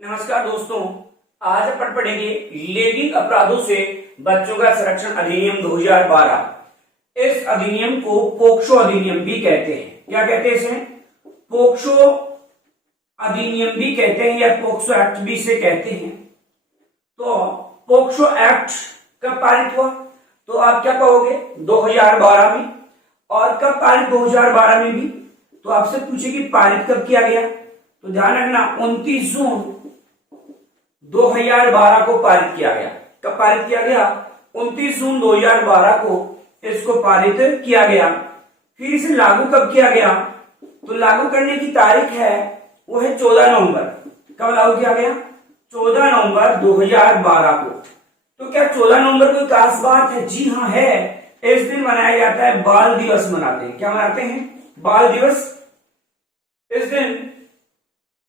नमस्कार दोस्तों, आज अपन पढ़ेंगे लैंगिक अपराधों से बच्चों का संरक्षण अधिनियम 2012। इस अधिनियम को पोक्सो अधिनियम भी कहते हैं। क्या कहते हैं इसे? पोक्सो अधिनियम भी कहते हैं या पोक्सो एक्ट भी इसे कहते हैं। तो पोक्सो एक्ट कब पारित हुआ? तो आप क्या कहोगे? 2012 में। और कब पारित? 2012 में भी। तो आपसे पूछे कि पारित कब किया गया, तो ध्यान रखना 29 जून 2012 को पारित किया गया। कब पारित किया गया? 29 जून 2012 को इसको पारित किया गया। फिर इसे लागू कब किया गया? तो लागू करने की तारीख है वो है 14 नवंबर। कब लागू किया गया? 14 नवंबर 2012 को। तो क्या 14 नवंबर कोई खास बात है? जी हाँ है। इस दिन मनाया जाता है बाल दिवस मनाते हैं। क्या मनाते हैं? बाल दिवस। इस दिन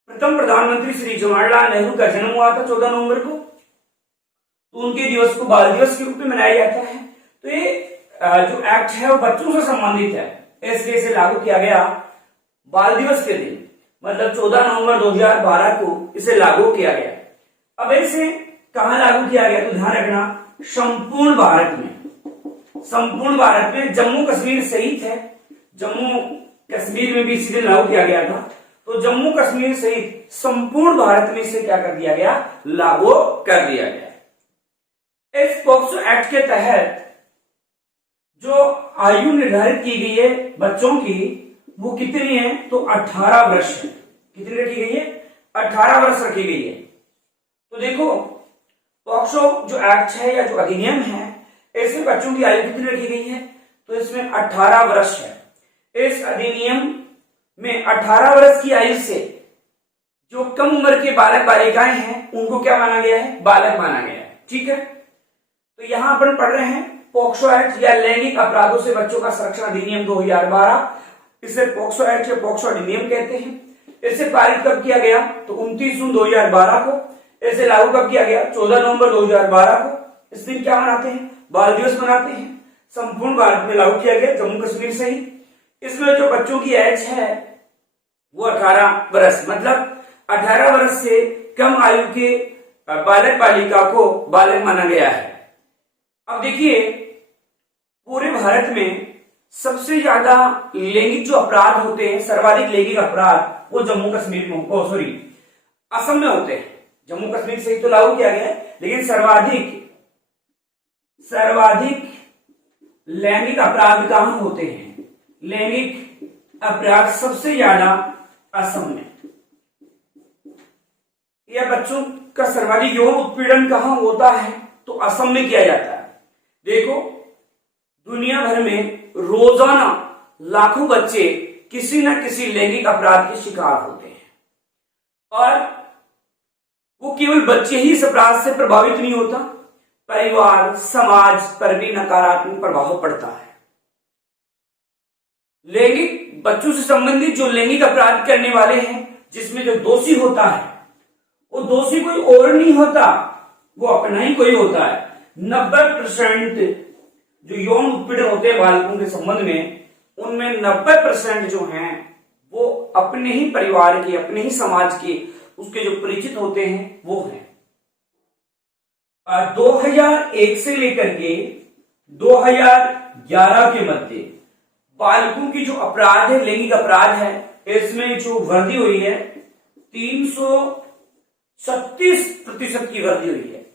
प्रथम प्रधानमंत्री श्री जवाहरलाल नेहरू का जन्म हुआ था 14 नवंबर को, तो उनके दिवस को बाल दिवस के रूप में मनाया जाता है। तो ये जो एक्ट है वो बच्चों से संबंधित है, इसलिए इसे लागू किया गया बाल दिवस के दिन, मतलब 14 नवंबर 2012 को इसे लागू किया गया। अब इसे कहां लागू किया गया? तो ध्यान रखना संपूर्ण भारत में। संपूर्ण भारत में जम्मू कश्मीर सहित है, जम्मू कश्मीर में भी इसी दिन लागू किया गया था। तो जम्मू कश्मीर सहित संपूर्ण भारत में इसे क्या कर दिया गया? लागू कर दिया गया। इस पोक्सो एक्ट के तहत जो आयु निर्धारित की गई है बच्चों की, वो कितनी है? तो 18 वर्ष है। कितनी रखी गई है? 18 वर्ष रखी गई है। तो देखो पोक्सो जो एक्ट है या जो अधिनियम है, इसमें बच्चों की आयु कितनी रखी गई है? तो इसमें 18 वर्ष है। इस अधिनियम में 18 वर्ष की आयु से जो कम उम्र के बालक बालिकाएं हैं उनको क्या माना गया है? बालक माना गया है। ठीक है, तो यहां अपन पढ़ रहे हैं पोक्सो एक्ट या लैंगिक अपराधों से बच्चों का संरक्षण अधिनियम 2012। इसे पोक्सो एक्ट या पोक्सो अधिनियम कहते हैं। इसे पारित कब किया गया? तो 29 जून 2012 को। इसे लागू कब किया गया? 14 नवंबर 2012 को। इस दिन क्या मनाते हैं? बाल दिवस मनाते हैं। संपूर्ण भारत में लागू किया गया, जम्मू कश्मीर सहित। इसमें जो बच्चों की एज है वो 18 वर्ष, मतलब 18 वर्ष से कम आयु के बालक बालिका को बालक माना गया है। अब देखिए पूरे भारत में सबसे ज्यादा लैंगिक जो अपराध होते हैं, सर्वाधिक लैंगिक अपराध, वो जम्मू कश्मीर में असम में होते हैं। जम्मू कश्मीर से ही तो लागू किया गया है, लेकिन सर्वाधिक लैंगिक अपराध कहां होते हैं? लैंगिक अपराध सबसे ज्यादा असम में। या बच्चों का सर्वाधिक यौन उत्पीड़न कहां होता है? तो असम में किया जाता है। देखो दुनिया भर में रोजाना लाखों बच्चे किसी न किसी लैंगिक अपराध के शिकार होते हैं, और वो केवल बच्चे ही इस अपराध से प्रभावित नहीं होता, परिवार समाज पर भी नकारात्मक प्रभाव पड़ता है। लैंगिक बच्चों से संबंधित जो लैंगिक अपराध करने वाले हैं, जिसमें जो दोषी होता है वो दोषी कोई और नहीं होता, वो अपना ही कोई होता है। 90% जो यौन उत्पीड़न होते हैं बालकों के संबंध में, उनमें 90% जो हैं वो अपने ही परिवार के, अपने ही समाज के, उसके जो परिचित होते हैं वो हैं। 2001 से लेकर के 2011 के मध्य बालकों की जो अपराध है, लैंगिक अपराध है, इसमें जो वृद्धि हुई है 336% की वृद्धि हुई है।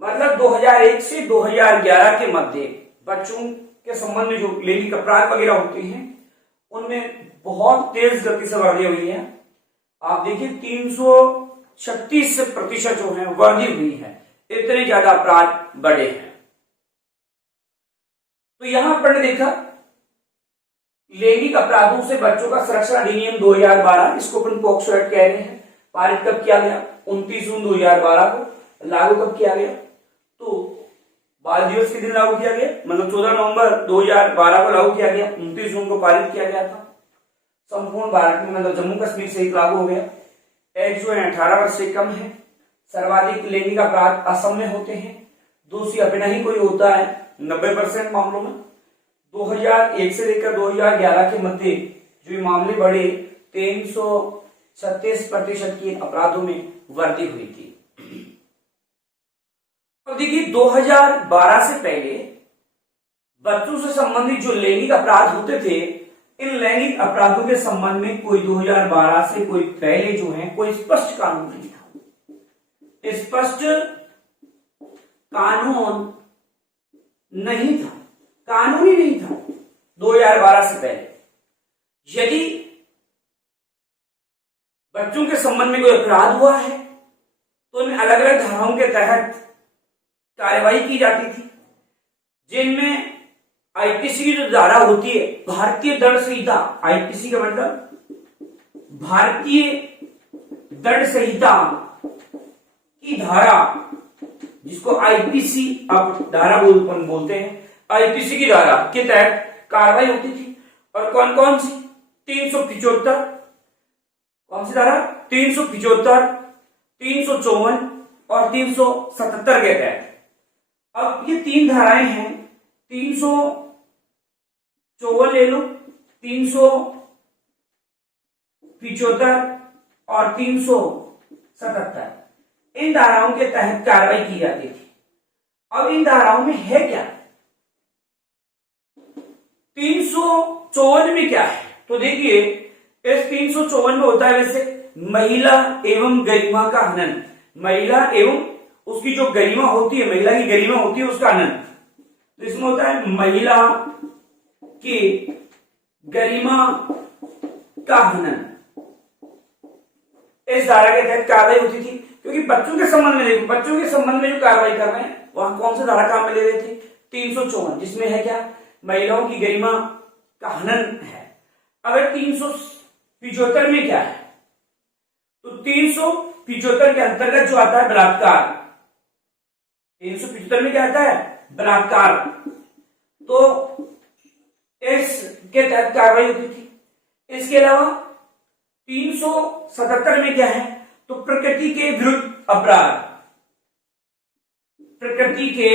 मतलब 2001 से 2011 के मध्य बच्चों के संबंध में जो लैंगिक अपराध वगैरह होते हैं उनमें बहुत तेज गति से वृद्धि हुई है। आप देखिए 336% जो है वृद्धि हुई है, इतने ज्यादा अपराध बढ़े हैं। तो यहां पर देखा लैंगिक अपराधों से बच्चों का संरक्षण अधिनियम 2012, इसको अपन पोक्सो एक्ट कह रहे हैं। पारित कब किया गया? 29 जून 2012 को। लागू कब किया गया? तो बाल दिवस के दिन लागू किया गया, मतलब 14 नवंबर 2012 को लागू किया गया, 29 जून को पारित किया गया था। संपूर्ण भारत में, मतलब जम्मू कश्मीर से ही लागू हो गया। एज जो है 18 वर्ष से कम है। सर्वाधिक लैंगिक अपराध असम में होते हैं। दोषी अपना ही कोई होता है 90% मामलों में। 2001 से लेकर 2011 के मध्य जो मामले बढ़े 27% की अपराधों में वृद्धि हुई थी। अब देखिए 2012 से पहले बच्चों से संबंधित जो लैंगिक अपराध होते थे, इन लैंगिक अपराधों के संबंध में कोई 2012 से कोई पहले जो है कोई स्पष्ट कानून नहीं था, स्पष्ट कानून नहीं था, कानून ही नहीं था 2012 से पहले। यदि बच्चों के संबंध में कोई अपराध हुआ है तो उनमें अलग अलग धाराओं के तहत कार्रवाई की जाती थी, जिनमें आईपीसी की जो धारा होती है, भारतीय दंड संहिता, आईपीसी का मतलब भारतीय दंड संहिता की धारा, जिसको आईपीसी आप धारा बोलते हैं, आईपीसी की धारा के तहत कार्रवाई होती थी। और कौन कौन सी? 375, कौन सी धारा? 375, 354 और 377 के तहत। अब ये तीन धाराएं हैं, 354 ले लो, 375 और 377, इन धाराओं के तहत कार्रवाई की जाती थी। अब इन धाराओं में है क्या? 354 में क्या है? तो देखिए इस 354 में होता है वैसे महिला एवं गरिमा का हनन, महिला एवं उसकी जो गरिमा होती है, महिला की गरिमा होती है उसका हनन। तो इसमें होता है महिला की गरिमा का हनन, इस धारा के तहत कार्रवाई होती थी। क्योंकि बच्चों के संबंध में देखो, बच्चों के संबंध में जो कार्रवाई कर रहे हैं वहां कौन सा धारा काम में ले रहे थे? 354, जिसमें है क्या? महिलाओं की गरिमा का हनन है। अगर 375 में क्या है? तो 375 के अंतर्गत जो आता है बलात्कार, 375 में क्या आता है? बलात्कार। तो इसके तहत कार्रवाई होती थी। इसके अलावा 377 में क्या है? तो प्रकृति के विरुद्ध अपराध, प्रकृति के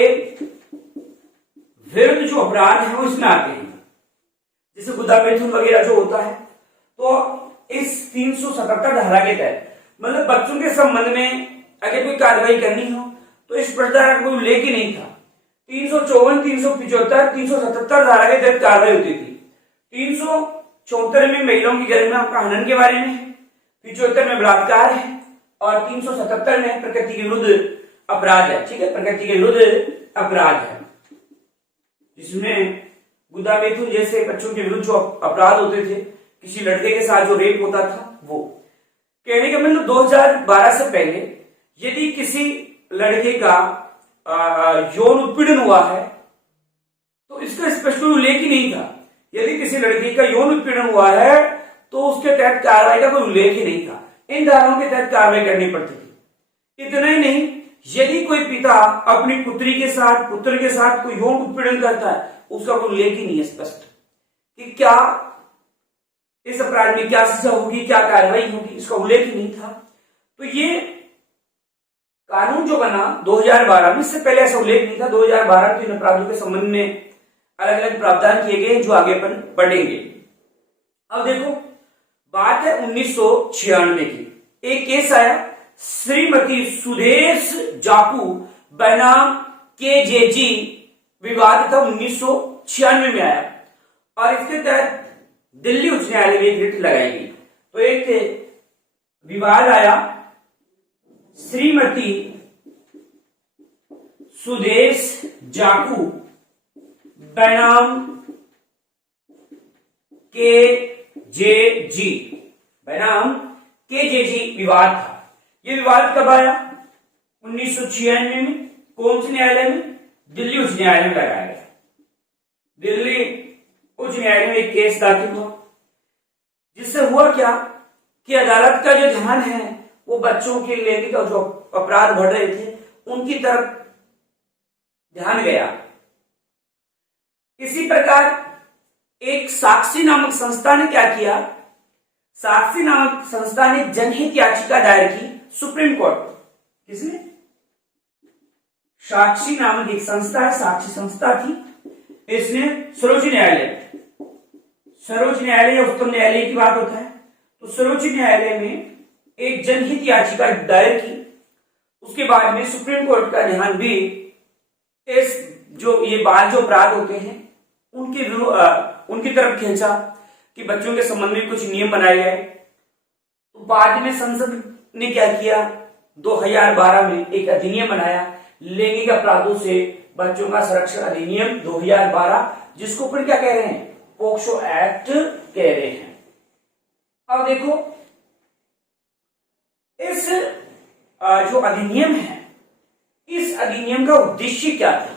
विरुद्ध जो अपराध है वो इसमें आते हैं, जैसे गुदा मैथुन वगैरह जो होता है। तो इस 377 धारा के तहत मतलब बच्चों के संबंध में अगर कोई कार्रवाई करनी हो तो इस प्रकार का कोई उल्लेख ही नहीं था। 354, 375, 377 धारा के तहत कार्रवाई होती थी। 374 में महिलाओं की गरिमा का हनन के बारे में, 75 में बलात्कार है और 377 में प्रकृति के विरुद्ध अपराध है। ठीक है, प्रकृति के विरुद्ध अपराध है, जिसमें गुदा मैथुन जैसे बच्चों के विरुद्ध जो अपराध होते थे, किसी लड़के के साथ जो रेप होता था वो। कहने का मतलब 2012 से पहले यदि किसी लड़के का यौन उत्पीड़न हुआ है तो इसका स्पष्ट उल्लेख ही नहीं था। यदि किसी लड़की का यौन उत्पीड़न हुआ है तो उसके तहत कार्रवाई का कोई उल्लेख ही नहीं था। इन धाराओं के तहत कार्रवाई करनी पड़ती थी। इतना ही नहीं, यदि कोई पिता अपनी पुत्री के साथ, पुत्र के साथ कोई यौन उत्पीड़न करता है, उसका कोई उल्लेख ही नहीं है स्पष्ट कि क्या इस अपराध में क्या सजा होगी, क्या कार्रवाई होगी, इसका उल्लेख ही नहीं था। तो ये कानून जो बना 2012 में, इससे पहले ऐसा उल्लेख नहीं था। 2012 में इन अपराधों के संबंध में अलग अलग प्रावधान किए गए जो आगे अपन पढ़ेंगे। अब देखो बात है 1996 की। एक केस आया, श्रीमती सुदेश जाकू बनाम KJG, विवाद था 1996 में आया और इसके तहत दिल्ली उच्च न्यायालय में एक रिट लगाई गई। तो एक विवाद आया, श्रीमती सुदेश जाकू बनाम KJG, बनाम KJG विवाद था। यह विवाद कब आया? 1996 में। कौन से न्यायालय में? दिल्ली उच्च न्यायालय में लगाया गया। दिल्ली उच्च न्यायालय में एक केस दाखिल हुआ, जिससे हुआ क्या कि अदालत का जो ध्यान है वो बच्चों के लैंगिक जो अपराध बढ़ रहे थे उनकी तरफ ध्यान गया। इसी प्रकार एक साक्षी नामक संस्था ने क्या किया? साक्षी नामक संस्था ने जनहित याचिका दायर की सुप्रीम कोर्ट। किसने? साक्षी नामक एक संस्था है, साक्षी संस्था थी। इसने सर्वोच्च न्यायालय या उच्चतम न्यायालय की बात होता है, तो सर्वोच्च न्यायालय में एक जनहित याचिका दायर की। उसके बाद में सुप्रीम कोर्ट का ध्यान भी इस जो ये बाल जो अपराध होते हैं उनकी तरफ खींचा कि बच्चों के संबंध में कुछ नियम बनाए गए। तो बाद में संसद ने क्या किया, 2012 में एक अधिनियम बनाया, लैंगिक अपराधों से बच्चों का संरक्षण अधिनियम 2012, जिसको ऊपर क्या कह रहे हैं, पोक्सो एक्ट कह रहे हैं। अब देखो इस जो अधिनियम है, इस अधिनियम का उद्देश्य क्या था,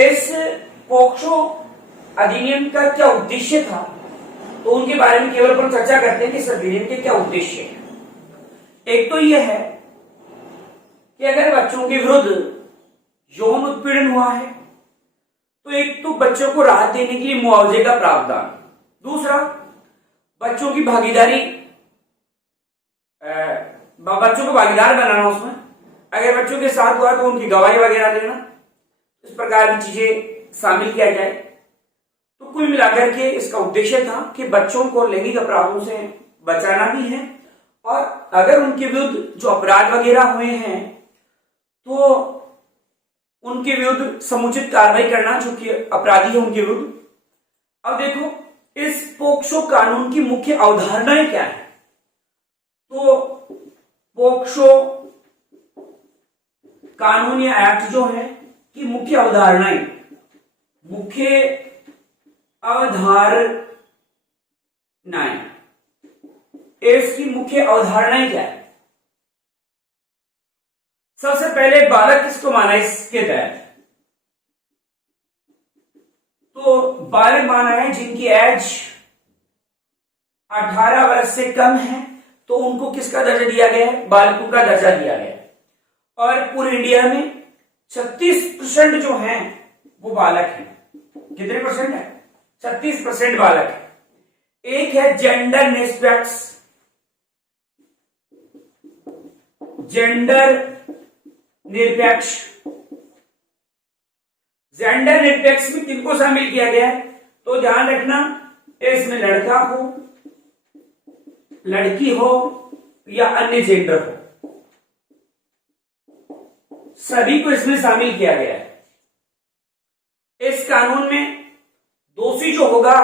इस पोक्सो अधिनियम का क्या उद्देश्य था, तो उनके बारे में केवल अपन चर्चा करते हैं कि इस अधिनियम के क्या उद्देश्य है। एक तो यह है कि अगर बच्चों के विरुद्ध यौन उत्पीड़न हुआ है तो एक तो बच्चों को राहत देने के लिए मुआवजे का प्रावधान, दूसरा बच्चों की भागीदारी, बच्चों को भागीदार बनाना उसमें, अगर बच्चों के साथ हुआ तो उनकी गवाही वगैरह देना, इस प्रकार की चीजें शामिल किया जाए। तो कुल मिलाकर के इसका उद्देश्य था कि बच्चों को लैंगिक अपराधों से बचाना भी है, और अगर उनके विरुद्ध जो अपराध वगैरह हुए हैं तो उनके विरुद्ध समुचित कार्रवाई करना, जो कि अपराधी है उनके विरुद्ध। अब देखो इस पोक्सो कानून की मुख्य अवधारणाएं क्या है, तो पोक्सो कानून या एक्ट जो है कि मुख्य अवधारणाएं इसकी मुख्य अवधारणाएं क्या है। सबसे पहले बालक किसको माना इसके तहत, तो बालक माना है जिनकी एज 18 वर्ष से कम है, तो उनको किसका दर्जा दिया गया है, बालकों का दर्जा दिया गया है। और पूरे इंडिया में 36% जो हैं वो बालक हैं। कितने परसेंट है, 36% बालक है। एक है जेंडर निरपेक्ष, जेंडर निरपेक्ष में किनको शामिल किया गया है, तो ध्यान रखना इसमें लड़का हो, लड़की हो या अन्य जेंडर हो, सभी को इसमें शामिल किया गया है। इस कानून में दोषी जो होगा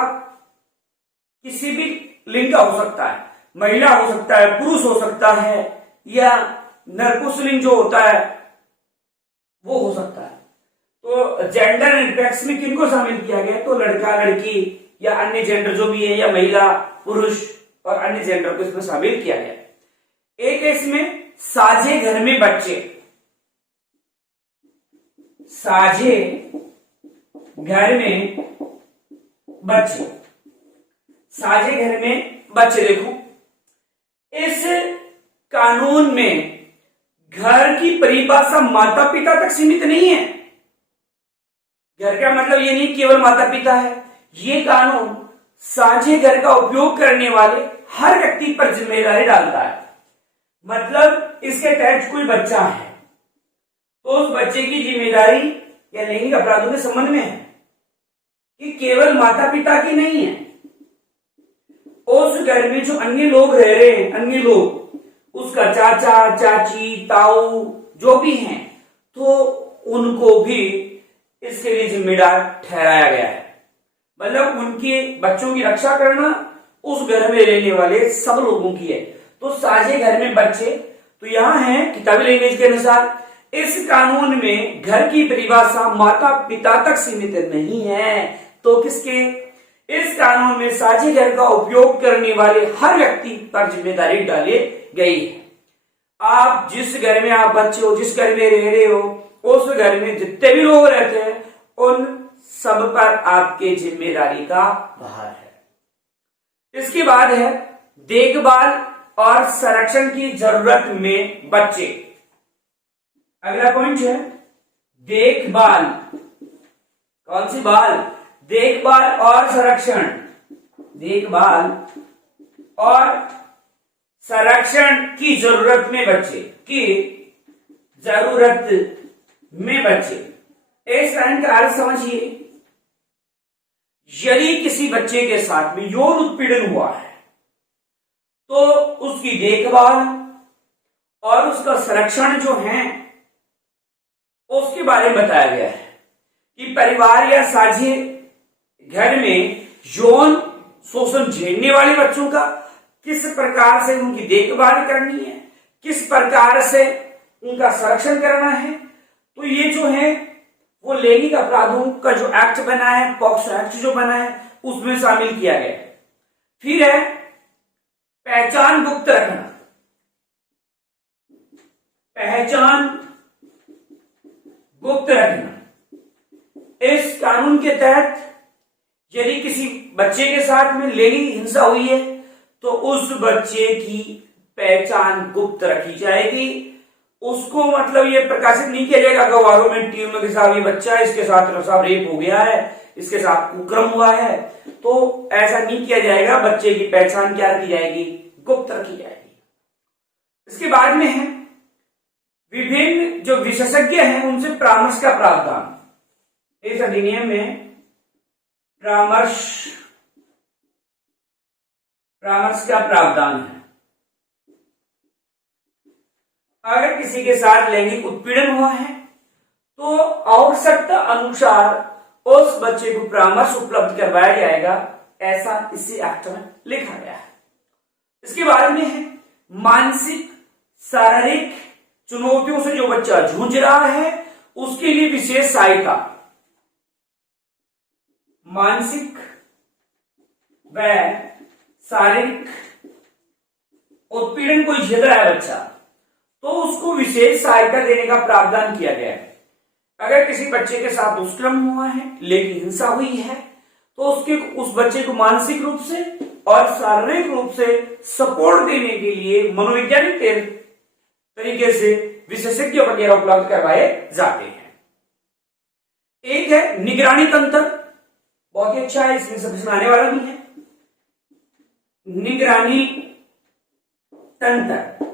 किसी भी लिंग का हो सकता है, महिला हो सकता है, पुरुष हो सकता है, या नरपुंसलिंग जो होता है वो हो सकता है। तो जेंडर निरपेक्ष में किनको शामिल किया गया, तो लड़का लड़की या अन्य जेंडर जो भी है, या महिला पुरुष और अन्य जेंडर को इसमें शामिल किया गया। एक है इसमें साझे घर में बच्चे, साझे घर में बच्चे, साझे घर में बच्चे। देखो इस कानून में घर की परिभाषा माता पिता तक सीमित नहीं है। घर का मतलब ये नहीं केवल माता पिता है, ये कानून साझे घर का उपयोग करने वाले हर व्यक्ति पर जिम्मेदारी डालता है। मतलब इसके तहत कोई बच्चा है तो उस बच्चे की जिम्मेदारी या लैंगिक अपराधों के संबंध में है कि केवल माता पिता की नहीं है, उस घर में जो अन्य लोग रह रहे हैं, अन्य लोग, उसका चाचा चाची ताऊ जो भी हैं, तो उनको भी इसके लिए जिम्मेदार ठहराया गया है। मतलब उनके बच्चों की रक्षा करना उस घर में रहने वाले सब लोगों की है। तो साझे घर में बच्चे, तो यहां है किताबी लैंग्वेज के अनुसार इस कानून में घर की परिभाषा माता पिता तक सीमित नहीं है, तो किसके, इस कानून में साझे घर का उपयोग करने वाले हर व्यक्ति पर जिम्मेदारी डाली गई है। आप जिस घर में आप बच्चे हो, जिस घर में रह रहे हो, उस घर में जितने भी लोग रहते हैं उन सब पर आपके जिम्मेदारी का भार है। इसके बाद है देखभाल और संरक्षण की जरूरत में बच्चे। अगला पॉइंट है देखभाल, कौन सी बाल, देखभाल और संरक्षण, देखभाल और संरक्षण की जरूरत में बच्चे, की जरूरत में बच्चे। इस लाइन का अर्थ समझिए, यदि किसी बच्चे के साथ में यौन उत्पीड़न हुआ है तो उसकी देखभाल और उसका संरक्षण जो है उसके बारे में बताया गया है कि परिवार या साझे घर में यौन शोषण झेलने वाले बच्चों का किस प्रकार से उनकी देखभाल करनी है, किस प्रकार से उनका संरक्षण करना है। तो ये जो है वो लैंगिक अपराधों का जो एक्ट बना है, पॉक्सो एक्ट जो बना है, उसमें शामिल किया गया है। फिर है पहचान गुप्त रखना। पहचान गुप्त रखना, इस कानून के तहत यदि किसी बच्चे के साथ में लैंगिक हिंसा हुई है तो उस बच्चे की पहचान गुप्त रखी जाएगी। उसको मतलब ये प्रकाशित नहीं किया जाएगा अखबारों में, टीवी में, के साथ ये बच्चा है, इसके साथ रेप हो गया है, इसके साथ कुकर्म हुआ है, तो ऐसा नहीं किया जाएगा। बच्चे की पहचान क्या रखी जाएगी? गुप्त रखी जाएगी। इसके बाद में है विभिन्न जो विशेषज्ञ हैं उनसे परामर्श का प्रावधान। इस अधिनियम में परामर्श का प्रावधान है। अगर किसी के साथ लैंगिक उत्पीड़न हुआ है तो आवश्यकता अनुसार उस बच्चे को परामर्श उपलब्ध करवाया जाएगा, ऐसा इसी एक्ट में लिखा गया है। इसके बाद में है मानसिक शारीरिक चुनौतियों से जो बच्चा जूझ रहा है उसके लिए विशेष सहायता। मानसिक व शारीरिक उत्पीड़न कोई झेल रहा है बच्चा, तो उसको विशेष सहायता देने का प्रावधान किया गया है। अगर किसी बच्चे के साथ दुष्कर्म हुआ है, लेकिन हिंसा हुई है, तो उस बच्चे को मानसिक रूप से और शारीरिक रूप से सपोर्ट देने के लिए मनोवैज्ञानिक तरीके से विशेषज्ञ वगैरह उपलब्ध करवाए जाते हैं। एक है निगरानी तंत्र, बहुत ही अच्छा है, इसमें सब आने वाला भी है। निगरानी तंत्र,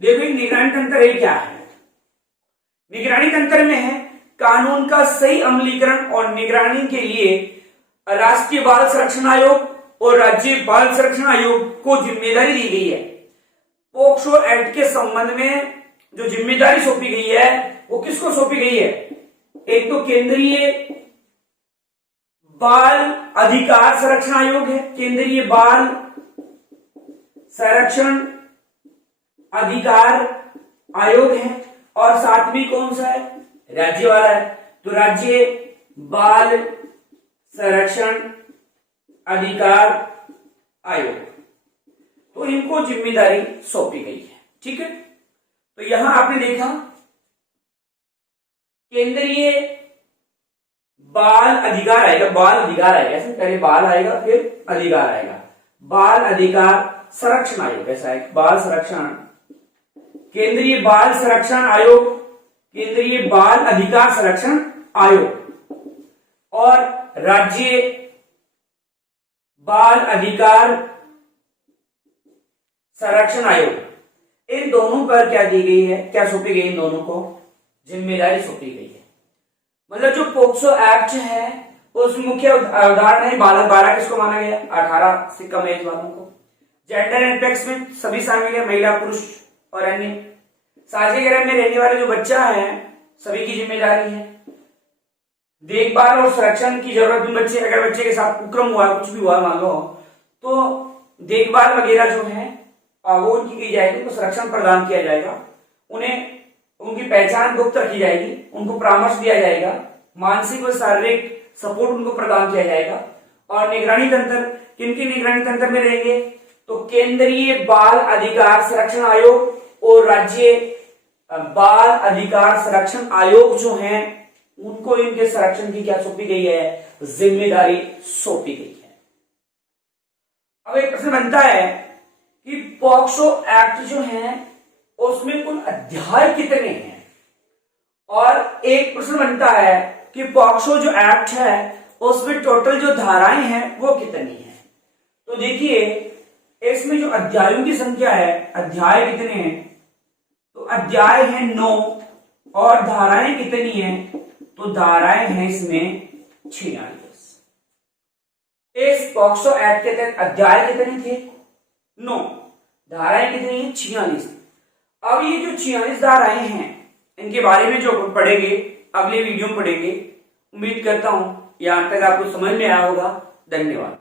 देखो निगरानी तंत्र ये क्या है? निगरानी तंत्र में है कानून का सही अमलीकरण और निगरानी के लिए राष्ट्रीय बाल संरक्षण आयोग और राज्य बाल संरक्षण आयोग को जिम्मेदारी दी गई है। पॉक्सो एक्ट के संबंध में जो जिम्मेदारी सौंपी गई है वो किसको सौंपी गई है? एक तो केंद्रीय बाल अधिकार संरक्षण आयोग है, केंद्रीय बाल संरक्षण अधिकार आयोग है, और साथ में कौन सा है? राज्य वाला है। तो राज्य बाल संरक्षण अधिकार आयोग, तो इनको जिम्मेदारी सौंपी गई है। ठीक है, तो यहां आपने देखा केंद्रीय बाल अधिकार आएगा, बाल अधिकार आएगा, ऐसे पहले बाल आएगा फिर अधिकार आएगा। बाल अधिकार संरक्षण आयोग ऐसा है, बाल संरक्षण, केंद्रीय बाल संरक्षण आयोग, केंद्रीय बाल अधिकार संरक्षण आयोग, और राज्य बाल अधिकार संरक्षण आयोग। इन दोनों पर क्या दी गई है, क्या सौंपी गई? इन दोनों को जिम्मेदारी सौंपी गई है। मतलब जो पॉक्सो एक्ट है उसमें मुख्य अवधारणा है बालक 12 किसको माना गया? 18 से कम एज वालों को। जेंडर एस्पेक्ट्स में सभी शामिल है, महिला, पुरुष और अन्य। साझे घर में रहने वाले जो बच्चा है सभी की जिम्मेदारी है। देखभाल और संरक्षण की जरूरत बच्चे, अगर बच्चे के साथ कुकर्म हुआ, कुछ भी हुआ मान लो, तो देखभाल वगैरह जो है वो उनकी की जाएगी, उनको संरक्षण प्रदान किया जाएगा, उन्हें उनकी पहचान गुप्त रखी जाएगी, उनको परामर्श दिया जाएगा, मानसिक और शारीरिक सपोर्ट उनको प्रदान किया जाएगा। और निगरानी तंत्र, किनकी निगरानी तंत्र में रहेंगे? तो केंद्रीय बाल अधिकार संरक्षण आयोग और राज्य बाल अधिकार संरक्षण आयोग जो हैं उनको इनके संरक्षण की क्या सौंपी गई है? जिम्मेदारी सौंपी गई है। अब एक प्रश्न बनता है कि पॉक्सो एक्ट जो है उसमें कुल अध्याय कितने हैं? और एक प्रश्न बनता है कि पॉक्सो जो एक्ट है उसमें टोटल जो धाराएं हैं वो कितनी हैं? तो देखिए इसमें जो अध्यायों की संख्या है, अध्याय कितने हैं? तो अध्याय है 9, और धाराएं कितनी हैं? तो धाराएं हैं इसमें 46। इस पॉक्सो एक्ट के तहत अध्याय कितने थे? 9। धाराएं कितनी है? 46। अब ये जो 46 धाराएं हैं इनके बारे में जो पढ़ेंगे अगले वीडियो में पढ़ेंगे। उम्मीद करता हूं यहां तक आपको समझ में आया होगा। धन्यवाद।